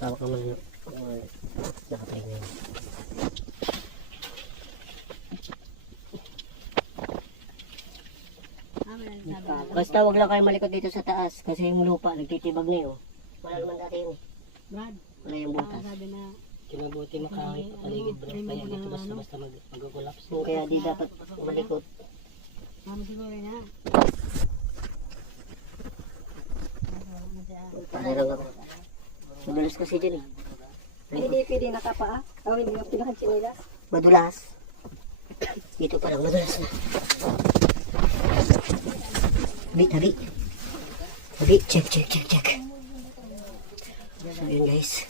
Tawag naman yun. Nakatay na yun. Basta wag lang kayo malikot dito sa taas kasi yung lupa nagtitibag na yun. Wala naman dati yun. Brad, Wala yung butas. sabi na Kinabuti makahit paligid bro. Kaya dito basta mag-collapse. Kaya di dapat malikot. mama siguro na. Parang ako. Madulas kasi dyan eh. Hindi pwede nakapaa. O hindi ka pinakatsinilas. Madulas. Dito parang madulas na. Tabi. Tabi, check. So yun guys.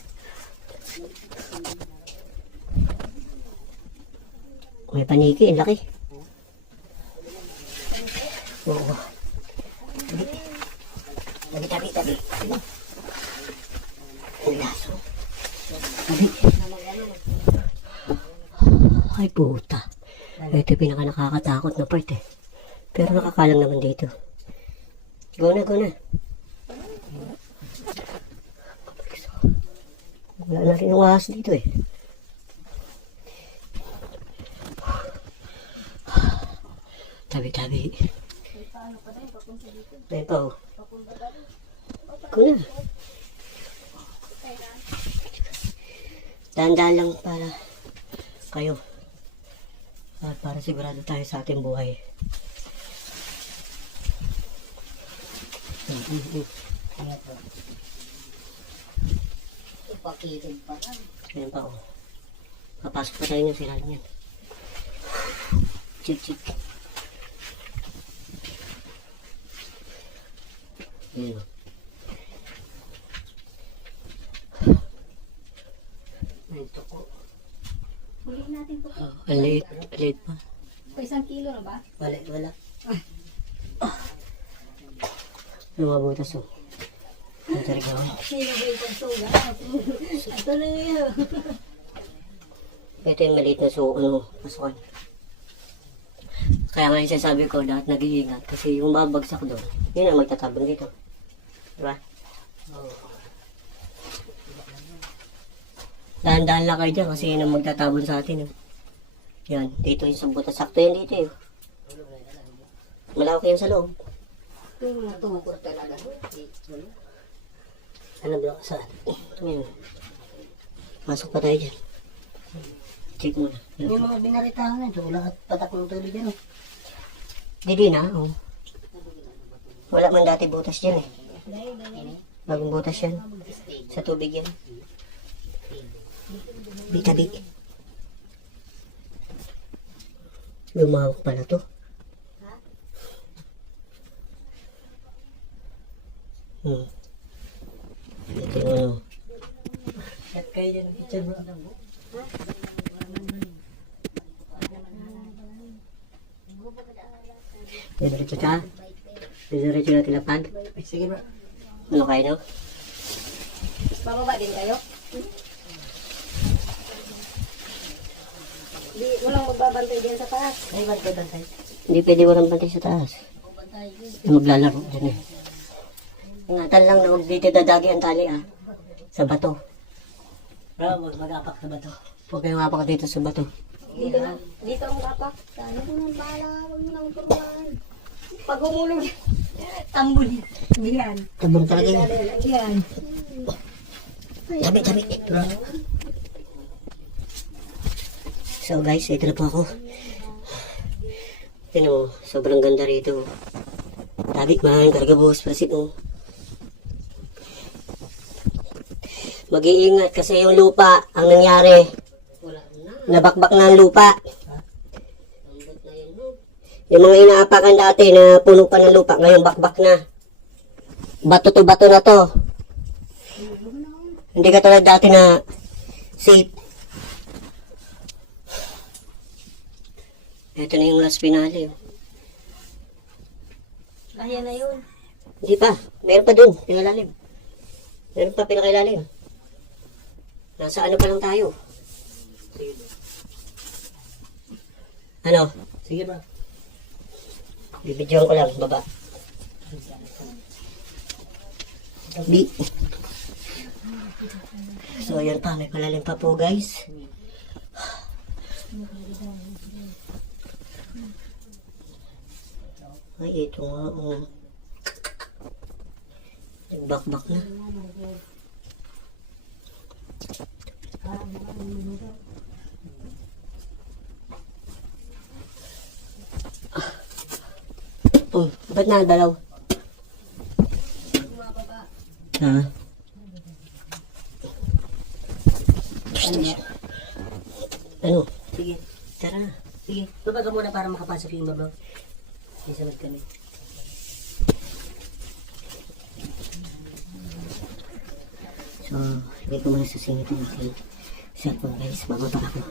May paniki, ang laki. Oo. Tabi. Ang laso. Tabi. Ay puta. Ito yung pinaka nakakatakot na part eh. Pero nakakalang naman dito. Go na. Wala na rin yung ahas dito eh. Tabi. Ay pa oh. Go na. Dahan-dahan lang para kayo. At para sigurado tayo sa ating buhay. Ipakilid pa lang. Ayan pa oh. Papasok pa tayo ng silalim yan. Check. Ayan oh. Ayan ito ko. Huliin natin po. Ang liit pa. Pa 1 kilo na ba? Wala. Lumabutas oh. Ang tarigaw. Sino ba yung pagsuga? Ito na yun. Ito yung maliit na pasukan. Kaya nga yung sasabi ko, lahat nag-iingat. Kasi yung mabagsak doon, yun ang magtatabang dito. Diba? Dahan-dahan lang kayo dyan kasi yun ang magtatabon sa atin. Yan, dito yung sumbutas. Sakto yan dito eh. Malawak yan sa loob. Yung natukot talaga. Ano ba? Saan? Ngayon. Pasok pa tayo dyan. Check muna. Yung mga binaritahan na ito, wala at patak ng tuloy dyan. Hindi na, oh. Wala man dati butas dyan eh. Bagong butas yan. Sa tubig yan. Tabi. Lumawak pala to. Ito yung ano. At kayo dyan ang picture bro. Diretso ka? Diretso natin lapad? Sige bro. Ano kayo no? Pababa din kayo? Di, walang magbabantay din sa taas. Ay, bantay. Hindi pwede walang bantay sa taas. Maglalaro dyan eh. Ingatan lang na huwag dito dadagi ang tali ah. Sa bato. Bro, mag-apak na ba to? Huwag kayong apak dito sa bato. Dito ang kapak. Ano ko nang bala, huwag mo nang turuan. Pag umulong, tambol yan. Tabong talaga yun. Yan. Tabi. So guys, ito na po ako. Tignan mo, sobrang ganda rito. Tabi man, talaga boss, prasit mo. Mag-iingat kasi yung lupa, ang nangyari. Nabakbak na ang lupa. Yung mga inaapakan dati na puno pa ng lupa, ngayon bakbak na. Bato na to. Hindi ka tulad dati na safe. Ito na yung last finale. Ayan na yun. Hindi pa. Meron pa dun. Pinalalim. Meron pa pinakailalim. Nasa ano pa lang tayo. Ano? Sige bro. Bibidyoan ko lang. Baba. Di. So, yun pa. May palalim pa po, guys. Ay, ito nga. Oh. Nagbakbak na. Oh, ba't nadalaw? Ha? Ano? Sige. Tara na. Sige. Baba ka muna para makapasok yung babaw. May sunod kami. So, hindi ko muna sasingit ang aking cellphone, guys. Bababa ako.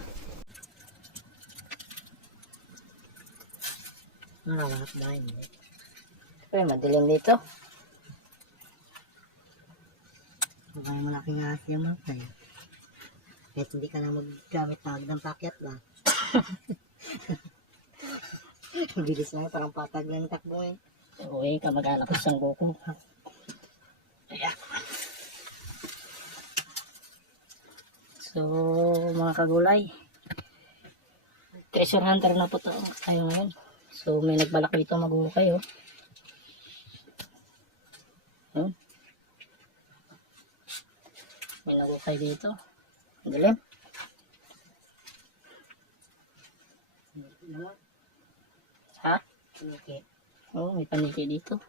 Nakakahap na yun. Pero madilim dito. Mukhang malaking ahas yung mga eh. Kahit hindi ka na maggamit na agdang pakyat ba? Bilis na parang patag lang yung takbo eh. Uy, kamag-anak ko sa Goku. Ayan. So, mga kagulay. Treasure hunter na po tayo ngayon. So, may nagbalak dito mag-ukay oh. May nag-ukay dito. Ang dilim. Ha? Okay. Oo, may paniki dito.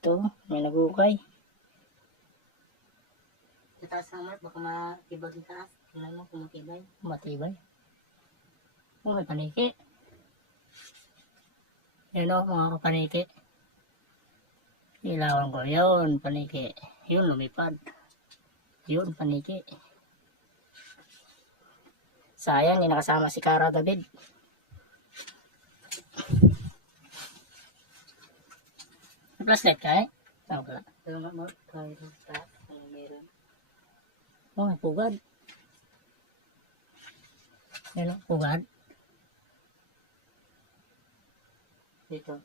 Ito, may nag-ukay. Sa taas naman, baka matibag yung taas. Tingnan mo kung matibay. Matibay. Oh, may paniki. Yan o, mga kapaniki. Ilawan ko. Yun, paniki. Yun, lumipad. Yun, paniki. Sayang, hindi nakasama si Cara David. May flashlight ka eh? Saan ka? Pero nga mo, kahit ang taas, ano meron? Oh, may pugad. Yan o, pugad. Dito.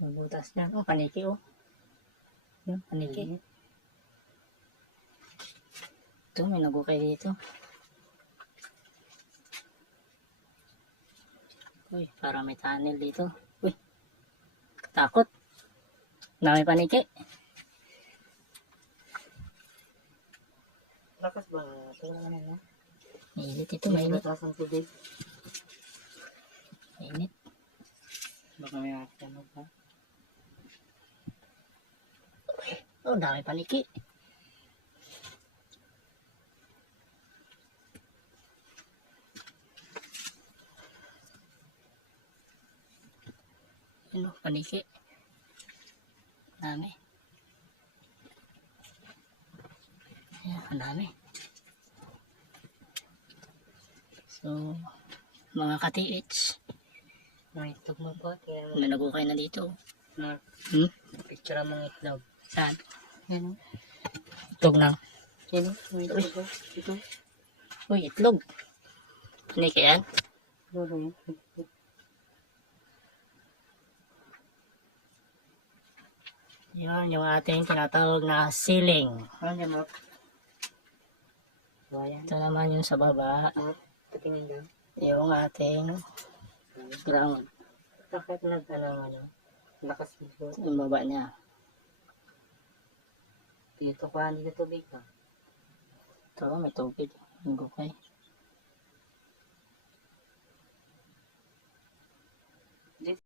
May butas dyan. Oh, paniki oh. Yun, paniki. Ito, may nagukay dito. Uy, parang may tunnel dito. Uy, takot. Na may paniki. Lakas ba? Ito na naman. Mainit ito, mainit. Taas ang tubig. Mainit. Baka may akin pa. Oh, dami paniki. Ano, paniki. Dami. Ayan, ang dami. So, mga ka-TH. May itlog mo po. May nagukay na dito. Picture mo ng itlog. Saan? Yan o. Itlog na. Yan o. May itlog. Ito. Uy, itlog. Paniki yan? Yan yung ating tinatawag na ceiling. Ano mo? Ito naman yung sa baba. Patingin lang. Yung ating ground. Bakit ano? Lakas mo. Yung baba niya. Dito pa, dito tubig ka. Ito, may tubig. Ang gukay.